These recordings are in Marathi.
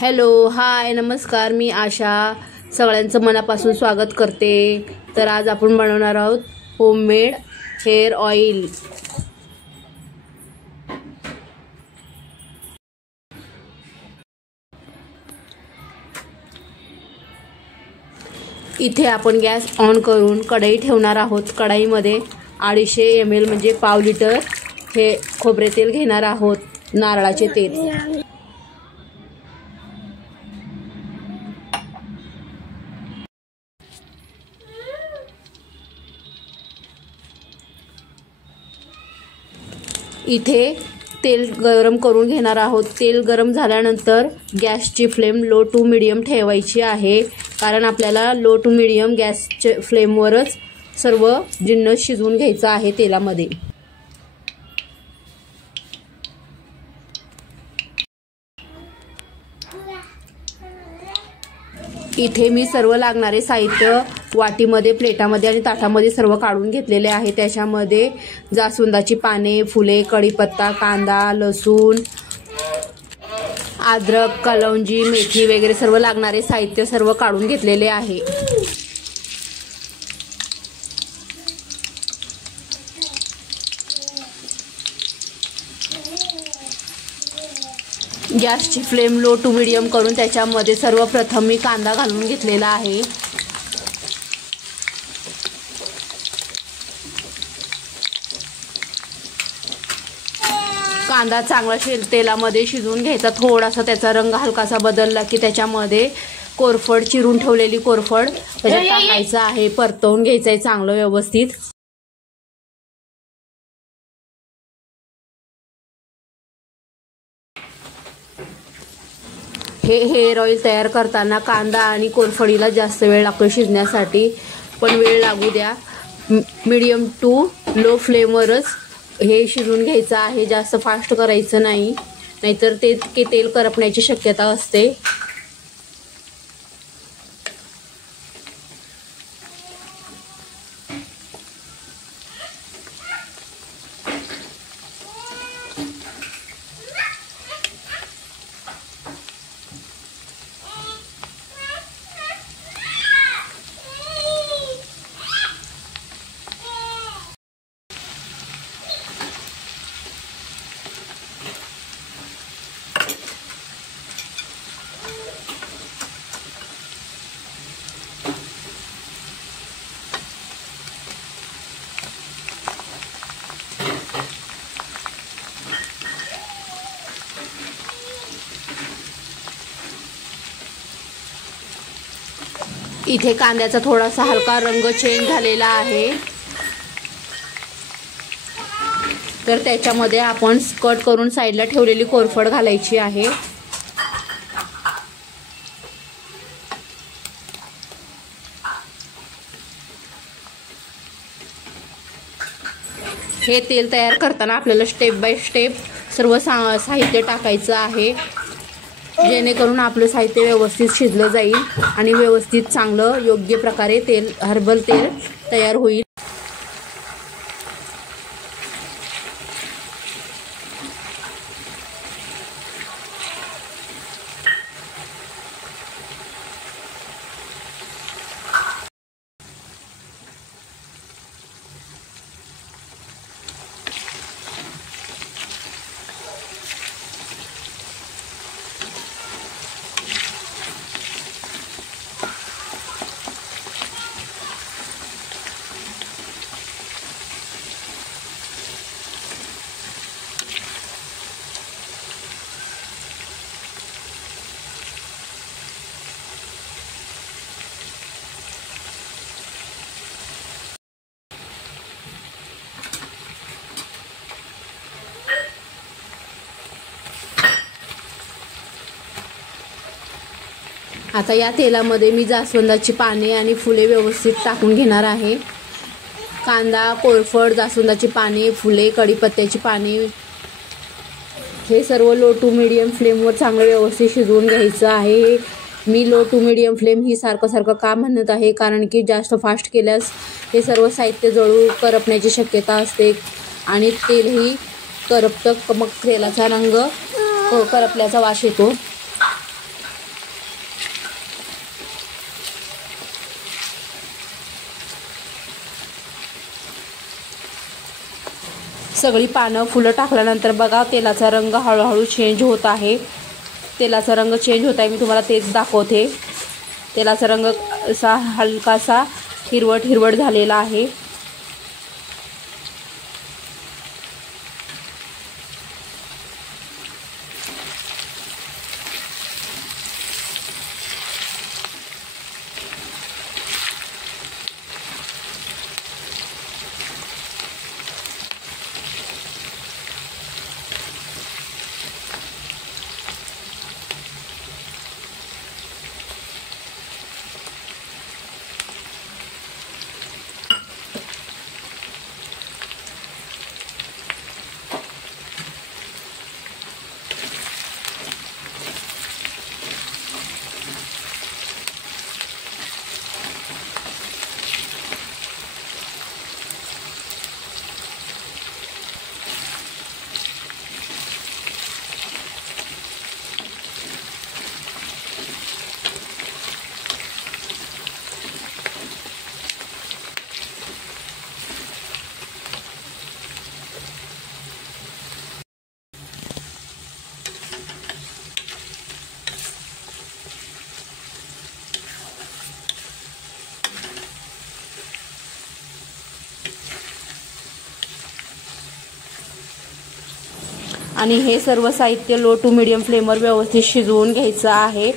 हॅलो, हाय, नमस्कार. मी आशा सगळ्यांचं मनापासून स्वागत करते. तर आज आपण बनवणार आहोत होममेड हेअर ऑइल. इथे आपण गॅस ऑन करून कढई ठेवणार आहोत. कढईमध्ये 250 ml म्हणजे पाव लिटर हे खोबरे तेल घेणार आहोत, नारळाचे तेल. इथे तेल गरम करून घेणार आहोत. तेल गरम झाल्यानंतर गॅसची फ्लेम लो टू मीडियम ठेवायची आहे, कारण आपल्याला लो टू मीडियम गॅसच्या फ्लेमवरच सर्व जिन्नस शिजवून घ्यायचा आहे तेलामध्ये. इथे मी सर्व लागणारे साहित्य वाटीमध्ये, प्लेटामध्ये आणि ताटामध्ये सर्व काढून घेतलेले आहे. त्याच्यामध्ये जास्वंदाची पाने, फुले, कढीपत्ता, कांदा, लसूण, अद्रक, कलौंजी, मेथी वगैरे सर्व लागणारे साहित्य सर्व काढून घेतलेले आहे. गॅसची फ्लेम लो टू मीडियम करून त्याच्यामध्ये सर्वप्रथम मी कांदा घालून घेतलेला आहे. कांदा चांगला तेलामध्ये शिजवून घ्यायचा. थोडासा त्याचा रंग हलकासा बदलला की त्याच्यामध्ये कोरफड, चिरून ठेवलेली कोरफड त्याच्यात टाकायचं आहे. परतवून घ्यायचं आहे चांगलं व्यवस्थित. हे हेअर ऑइल तयार करताना कांदा आणि कोरफडीला जास्त वेळ लागतो शिजण्यासाठी, पण वेळ लागू द्या. मीडियम टू लो फ्लेमवरच हे शिजवून घ्यायचं आहे. जास्त फास्ट करायचं नाही, नाहीतर ते तेल करपण्याची शक्यता असते. इथे कांद्याचा थोडासा हलका रंग चेंज झालेला आहे, तर त्याच्यामध्ये आपण कट करून साईडला ठेवलेली कोरफड घालायची आहे. हे तेल तयार करताना आपल्याला स्टेप बाय स्टेप सर्व साहित्य टाकायचं आहे, जेणेकरून आपलं साहित्य व्यवस्थित शिजलं जाईल आणि व्यवस्थित चांगलं योग्य प्रकारे तेल, हर्बल तेल तयार होईल. आता या तेलामध्ये मी जास्वंदाची पाने आणि फुले व्यवस्थित टाकून घेणार आहे. कांदा, कोरफड, जास्वंदाची पाने, फुले, कढीपत्त्याची पाने हे सर्व लो टू मीडियम फ्लेमवर चांगलं व्यवस्थित शिजवून घ्यायचं आहे. मी लो टू मीडियम फ्लेम ही सारखं का म्हणत आहे, कारण की जास्त फास्ट केल्यास हे सर्व साहित्य जळू करपण्याची शक्यता असते आणि तेलही करपतं, मग तेलाचा रंग करपल्याचा वास येतो. सगळी पानं फुलं टाकल्यानंतर बघा तेलाचा रंग हळूहळू चेंज होत आहे. तेलाचा रंग चेंज होत आहे, मी तुम्हाला तेच दाखवते. तेलाचा रंग असा हलकासा हिरवट झालेला आहे. आणि हे सर्व साहित्य लो टू मीडियम फ्लेमवर व्यवस्थित शिजवून घ्यायचं आहे.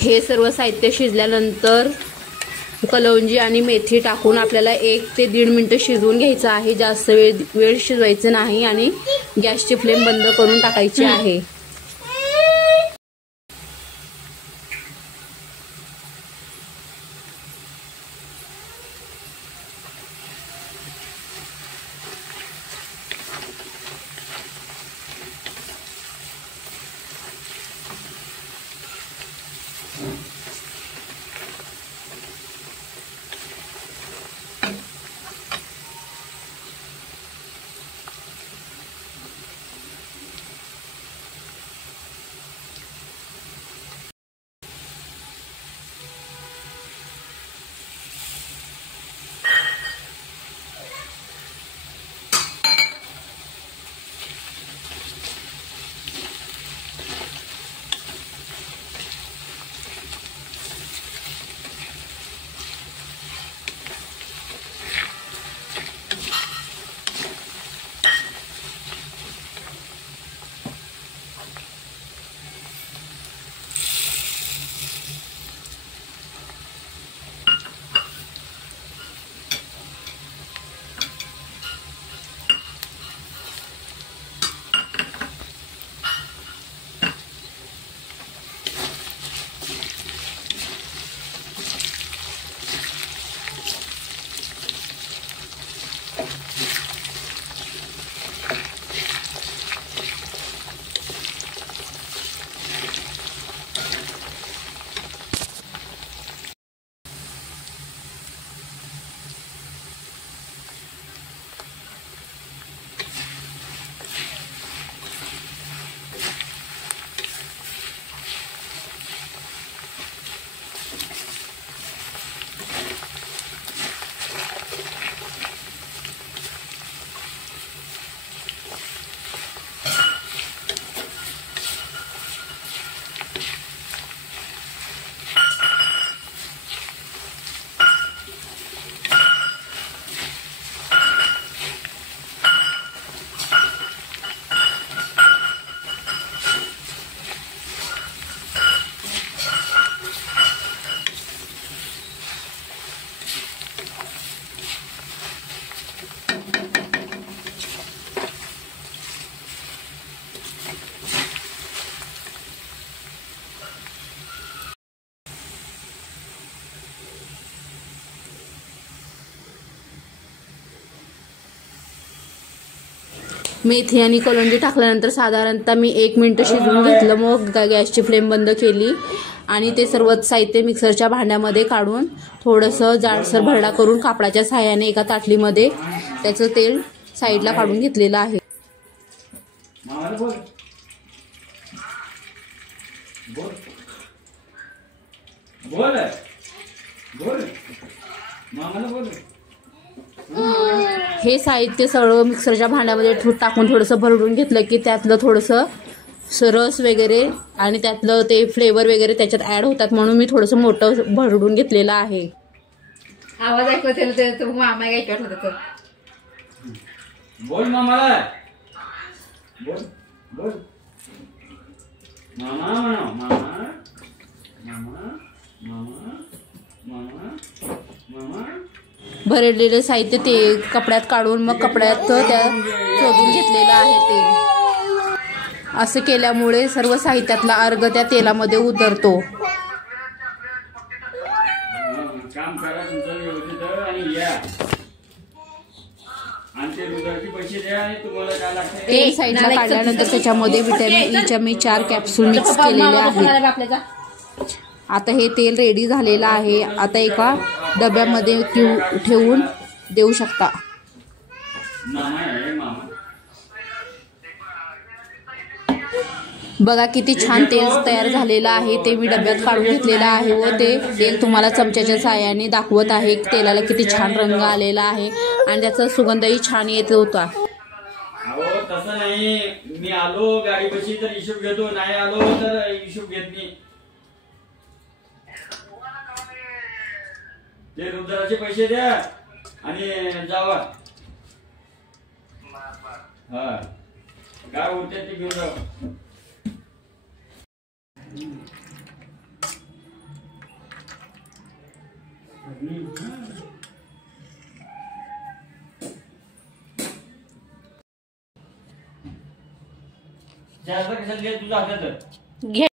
हे सर्व साहित्य शिजल्यानंतर कलौंजी आणि मेथी टाकून आपल्याला 1 ते 1.5 मिनिटं शिजवून घ्यायचं आहे. जास्त वेळ शिजवायचं नाही आणि गॅसची फ्लेम बंद करून टाकायची आहे. मेथी आणि कलौंजी टाकल्यानंतर साधारणतः मी 1 मिनिट शिजवून घेतलं. मग गॅसची फ्लेम बंद केली आणि ते सर्व साहित्य मिक्सरच्या भांड्यामध्ये काढून थोडंसं जाडसर भरडा करून कापडाच्या सहाय्याने एका ताटलीमध्ये त्याचं तेल साईडला काढून घेतलेलं आहे. हे साहित्य सगळं मिक्सरच्या भांड्यामध्ये टाकून थोडंसं भरडून घेतलं की त्यातलं थोडंसं रस वगैरे आणि त्यातलं ते फ्लेवर वगैरे त्याच्यात ॲड होतात, म्हणून मी थोडंसं मोठं भरडून घेतलेलं आहे. आवाज ऐकत मामा घ्यायच्या होत. बोल मामाला, बोल बोल मामा मामा मामा मामा मामा मामा. भरडलेलं साहित्य ते कपड्यात काढून मग कपड्यात त्या शोधून घेतलेलं आहे तेल. असं केल्यामुळे सर्व साहित्यातला अर्ग त्या तेलामध्ये उतरतो. काम करा तुमचं व्यवस्थित आणि या आणि ते दुधाचे पैसे द्या आणि तुम्हाला काय लागतं ते साईडला काढल्यानंतर त्याच्यामध्ये व्हिटॅमिन ईच्या मी 4 कॅप्सूल मिक्स केलेले आहेत. आता हे तेल रेडी झालेलं आहे. आता एका डब्यामध्ये ठेवून देऊ शकता. बघा किती छान तेल तयार झालेलं आहे. ते मी डब्यात काढून घेतलेलं आहे व ते तेल तुम्हाला चमच्याच्या साहाय्याने दाखवत आहे. तेलाला किती छान रंग आलेला आहे आणि त्याचा सुगंधही छान येत होता. तसं नाही, मी आलो गाडीपाशी तर हिशोब घेतो, नाही आलो तर हिशोब घेत नाही. ते रुद्राचे पैसे द्या आणि जावा. हा काय उरते ते घेऊन जावा. जास्त कशाला तुझ्या हातात घे.